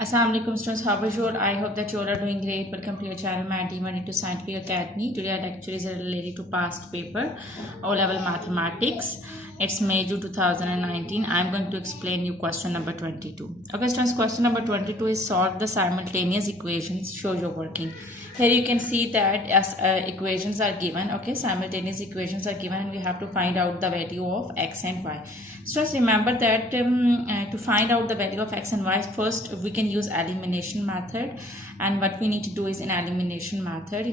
Assalamu alaikum students, how are you? I hope that you all are doing great. Welcome to your channel, my Money to Scientific Academy. Today our lecture is related to past paper, O-level mathematics. It's May, June 2019. I'm going to explain you question number 22. Okay students, question number 22 is solve the simultaneous equations, show your working. Here you can see that as equations are given, okay, simultaneous equations are given and we have to find out the value of x and y. So just remember that to find out the value of x and y, first we can use elimination method. And what we need to do is in elimination method,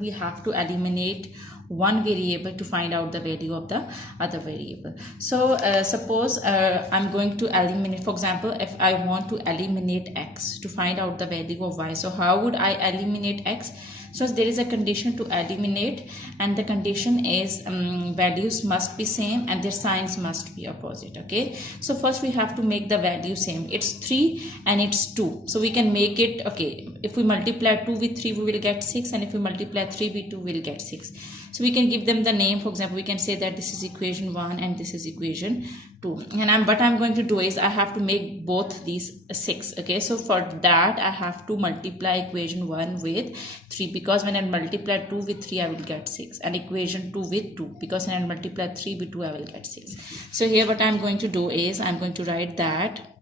we have to eliminate one variable to find out the value of the other variable. So suppose I'm going to eliminate, for example, if I want to eliminate x to find out the value of y, so how would I eliminate x? So there is a condition to eliminate, and the condition is values must be same and their signs must be opposite. Okay, so first we have to make the value same. It's 3 and it's 2, so we can make it, okay, if we multiply 2 with 3 we will get 6, and if we multiply 3 with 2 we will get 6. So we can give them the name. For example, we can say that this is equation 1 and this is equation 2. And what I'm going to do is I have to make both these 6. Okay, so for that I have to multiply equation 1 with 3, because when I multiply 2 with 3 I will get 6, and equation 2 with 2, because when I multiply 3 with 2 I will get 6. So here what I'm going to do is I'm going to write that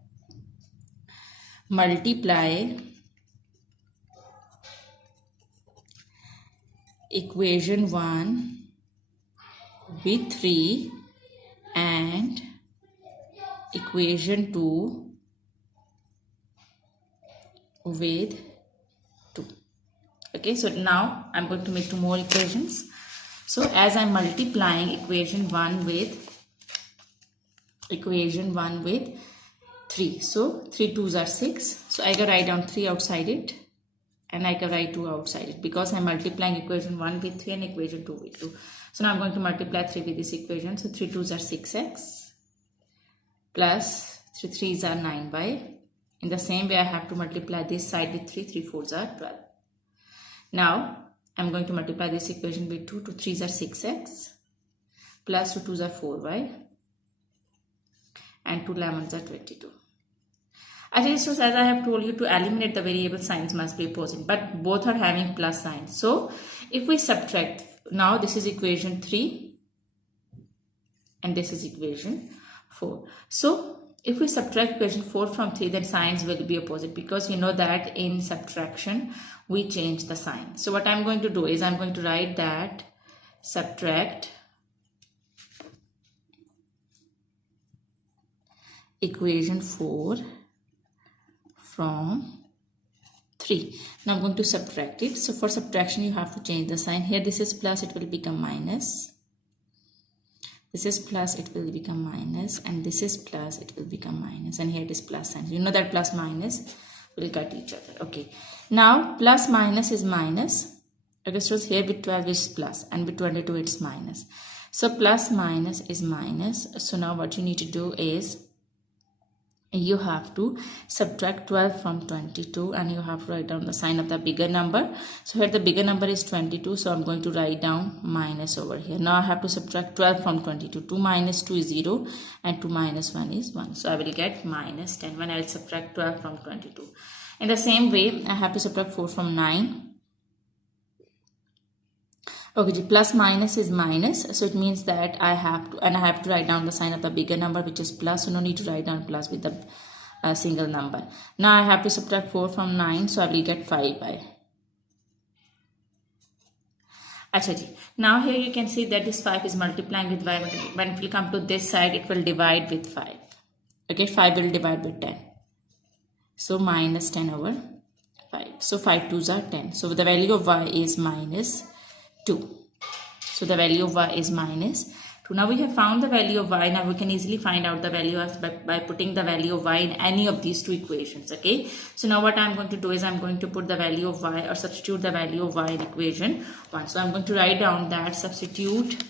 multiply equation 1 with 3 and equation 2 with 2. Okay, so now I'm going to make 2 more equations. So as I'm multiplying equation 1 with 3, so 3 2s are 6, so I can write down 3 outside it and I can write 2 outside it, because I'm multiplying equation 1 with 3 and equation 2 with 2. So now I'm going to multiply 3 with this equation. So 3 2s are 6x plus 3 3s are 9y. In the same way I have to multiply this side with 3, 3 4s are 12. Now I'm going to multiply this equation with 2, 2 3s are 6x plus 2 2s are 4y and 2 11s are 22. Actually, so as I have told you, to eliminate the variable signs must be opposite, but both are having plus signs. So if we subtract, now this is equation 3 and this is equation 4. So if we subtract equation 4 from 3, then signs will be opposite, because you know that in subtraction we change the sign. So what I'm going to do is I'm going to write that subtract equation 4 from 3. Now I'm going to subtract it. So for subtraction you have to change the sign. Here this is plus, it will become minus. This is plus, it will become minus, and this is plus, it will become minus, and here it is plus sign. You know that plus minus will cut each other. Okay, now plus minus is minus. Okay, so here with 12 is plus and with 22 it's minus. So plus minus is minus. So now what you need to do is you have to subtract 12 from 22 and you have to write down the sign of the bigger number. So here the bigger number is 22, so I'm going to write down minus over here. Now I have to subtract 12 from 22. 2 minus 2 is 0 and 2 minus 1 is 1. So I will get minus 10 when I'll subtract 12 from 22. In the same way, I have to subtract 4 from 9. Okay, plus minus is minus, so it means that I have to write down the sign of the bigger number, which is plus, so no need to write down plus with the single number. Now I have to subtract 4 from 9, so I will get 5y. Achha, now here you can see that this 5 is multiplying with y. When it will come to this side, it will divide with 5. Okay, 5 will divide with 10. So minus 10 over 5. So 5 2s are 10. So the value of y is minus 2. So the value of y is minus 2. Now we have found the value of y. Now we can easily find out the value by putting the value of y in any of these two equations. Okay, so now what I'm going to do is I'm going to put the value of y, or substitute the value of y in equation 1. So I'm going to write down that substitute.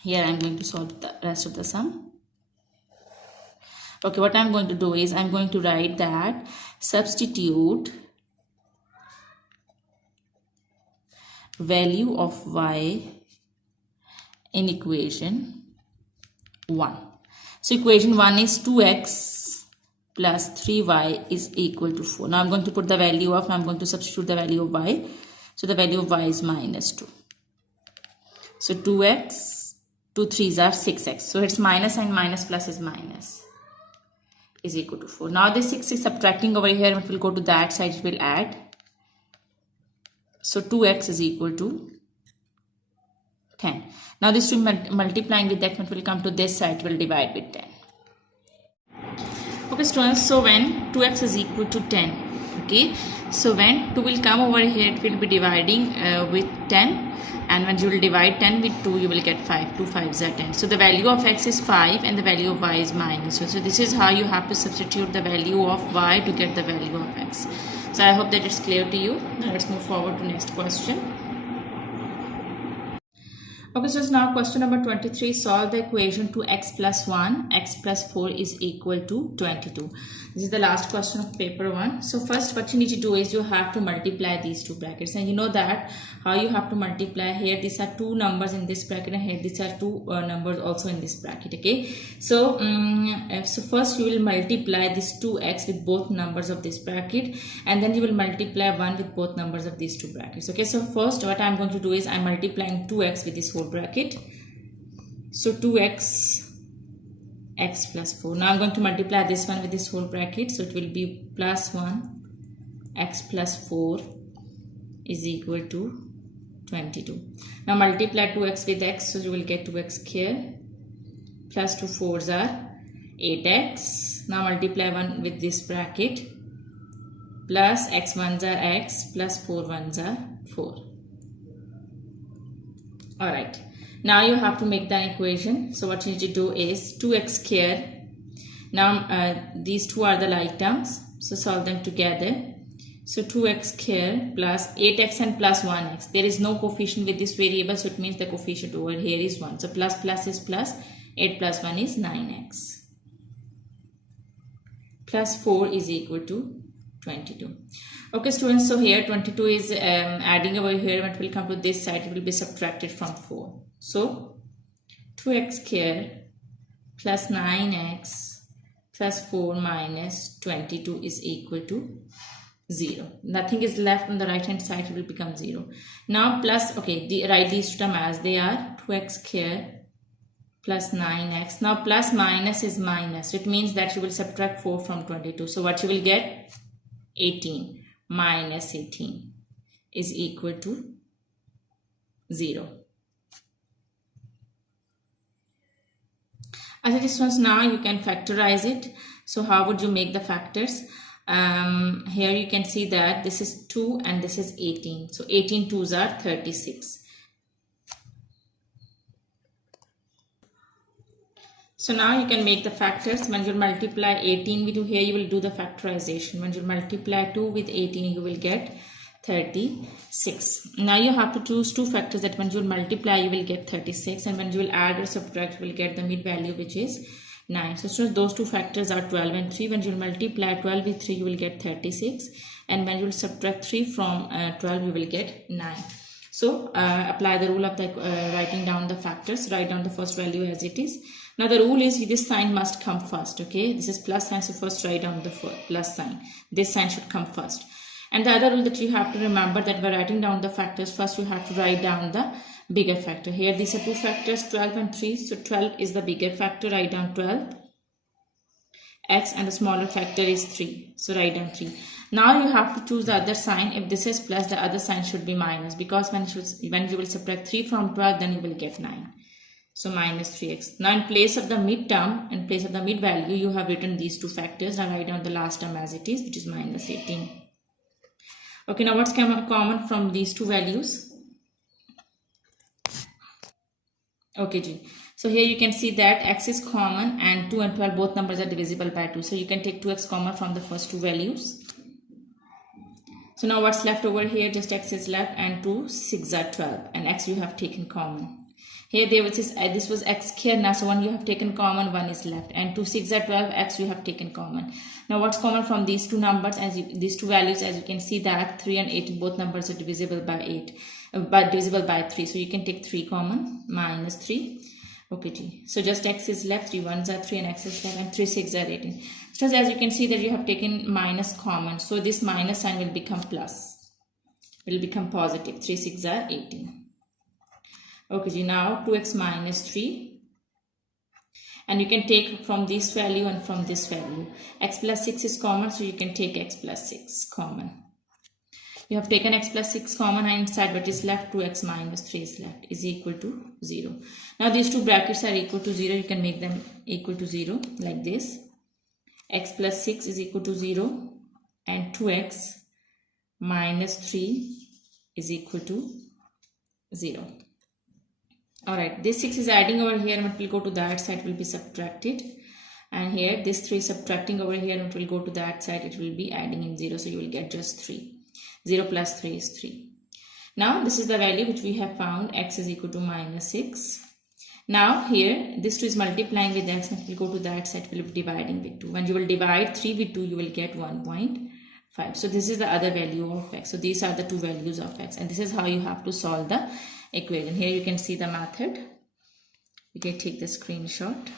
Here I'm going to solve the rest of the sum. Okay, what I'm going to do is I'm going to write that substitute value of y in equation 1. So equation 1 is 2x plus 3y is equal to 4. Now I'm going to put the value of, I'm going to substitute the value of y. So the value of y is minus 2. So 2x, 2 3s are 6x. So it's minus and minus plus is minus is equal to 4. Now this 6 is subtracting over here. It will go to that side, it will add. So 2x is equal to 10. Now this 2 multiplying with that, it will come to this side, it will divide with 10. Okay students, so when 2x is equal to 10, okay, so when 2 will come over here, it will be dividing with 10, and when you will divide 10 with 2, you will get 5. 2 5s are 10. So the value of x is 5 and the value of y is minus. So this is how you have to substitute the value of y to get the value of x. So I hope that it's clear to you. Now let's move forward to next question. Okay, so now question number 23. Solve the equation 2x plus 1, x plus 4 is equal to 22. This is the last question of paper 1. So first what you need to do is you have to multiply these two brackets, and you know that how you have to multiply. Here these are two numbers in this bracket, and here these are two numbers also in this bracket. Okay, so so first you will multiply this 2x with both numbers of this bracket, and then you will multiply 1 with both numbers of these two brackets. Okay, so first what I'm going to do is I'm multiplying 2x with this whole bracket. So 2x x plus 4. Now I'm going to multiply this one with this whole bracket. So it will be plus 1 x plus 4 is equal to 22. Now multiply 2x with x, so you will get 2x here. Plus 2 4s are 8x. Now multiply 1 with this bracket. Plus x 1s are x, plus 4 1s are 4. Alright. Now you have to make the equation. So what you need to do is 2x square. Now these two are the like terms. So solve them together. So 2x square plus 8x and plus 1x. There is no coefficient with this variable, so it means the coefficient over here is 1. So plus plus is plus. 8 plus 1 is 9x. Plus 4 is equal to 22. Okay students, so here 22 is adding over here. When it will come to this side, it will be subtracted from 4. So 2x square plus 9x plus 4 minus 22 is equal to 0. Nothing is left on the right hand side, it will become 0. Now plus, okay, write these two terms as they are. 2x square plus 9x. Now plus minus is minus. It means that you will subtract 4 from 22. So what you will get? 18 minus 18 is equal to 0. As it is, now you can factorize it. So how would you make the factors? Here you can see that this is 2 and this is 18. So 18 2s are 36. So now you can make the factors. When you multiply 18 with 2, here you will do the factorization. When you multiply 2 with 18, you will get 36. Now you have to choose two factors that when you multiply, you will get 36. And when you will add or subtract, you will get the mid value, which is 9. So those two factors are 12 and 3. When you multiply 12 with 3, you will get 36. And when you will subtract 3 from 12, you will get 9. So apply the rule of the writing down the factors. Write down the first value as it is. Now the rule is this sign must come first. Okay, this is plus sign, so first write down the plus sign. This sign should come first. And the other rule that you have to remember, that by writing down the factors, first you have to write down the bigger factor. Here these are two factors, 12 and 3. So 12 is the bigger factor. Write down 12 x, and the smaller factor is 3. So write down 3. Now you have to choose the other sign. If this is plus, the other sign should be minus, because when you will subtract 3 from 12, then you will get 9. So minus 3x. Now in place of the mid term, in place of the mid value, you have written these two factors. Now write down the last term as it is, which is minus 18. Okay, now what's common from these two values? Okay, G. So here you can see that x is common and 2 and 12 both numbers are divisible by 2. So you can take 2x common from the first two values. So now what's left over here? Just x is left, and 2 6 are 12, and x you have taken common. Here this was x here. Now so 1 you have taken common, 1 is left, and 2 6 are 12, x you have taken common. Now what's common from these two numbers? These two values, as you can see that 3 and 8 both numbers are divisible by 8, but divisible by 3. So you can take 3 common, minus 3. Okay, G. So just x is left, 3 1s are 3, and x is left, and 3 6 are 18. Just as you can see that you have taken minus common, so this minus sign will become plus, it will become positive. 3 6 are 18. Okay, now 2x minus 3, and you can take from this value and from this value. X plus 6 is common, so you can take x plus 6 common. You have taken x plus 6 common, and inside what is left, 2x minus 3 is left, is equal to 0. Now these two brackets are equal to 0. You can make them equal to 0 like this. X plus 6 is equal to 0 and 2x minus 3 is equal to 0. Alright, this 6 is adding over here, and it will go to that side, will be subtracted. And here this 3 subtracting over here, and it will go to that side, it will be adding in 0. So you will get just 3. 0 plus 3 is 3. Now this is the value which we have found. X is equal to minus 6. Now here this 2 is multiplying with x, and it will go to that side, will be dividing with 2. When you will divide 3 with 2, you will get 1.5. So this is the other value of x. So these are the two values of x, and this is how you have to solve the equation. Here you can see the method. You can take the screenshot.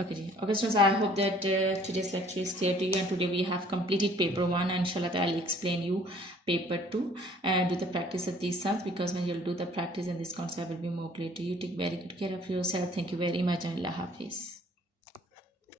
Okay, students, I hope that today's lecture is clear to you, and today we have completed paper 1, and inshallah I'll explain you paper 2 and do the practice of these sums, because when you'll do the practice and this concept will be more clear to you. Take very good care of yourself. Thank you very much, and Allah Hafiz.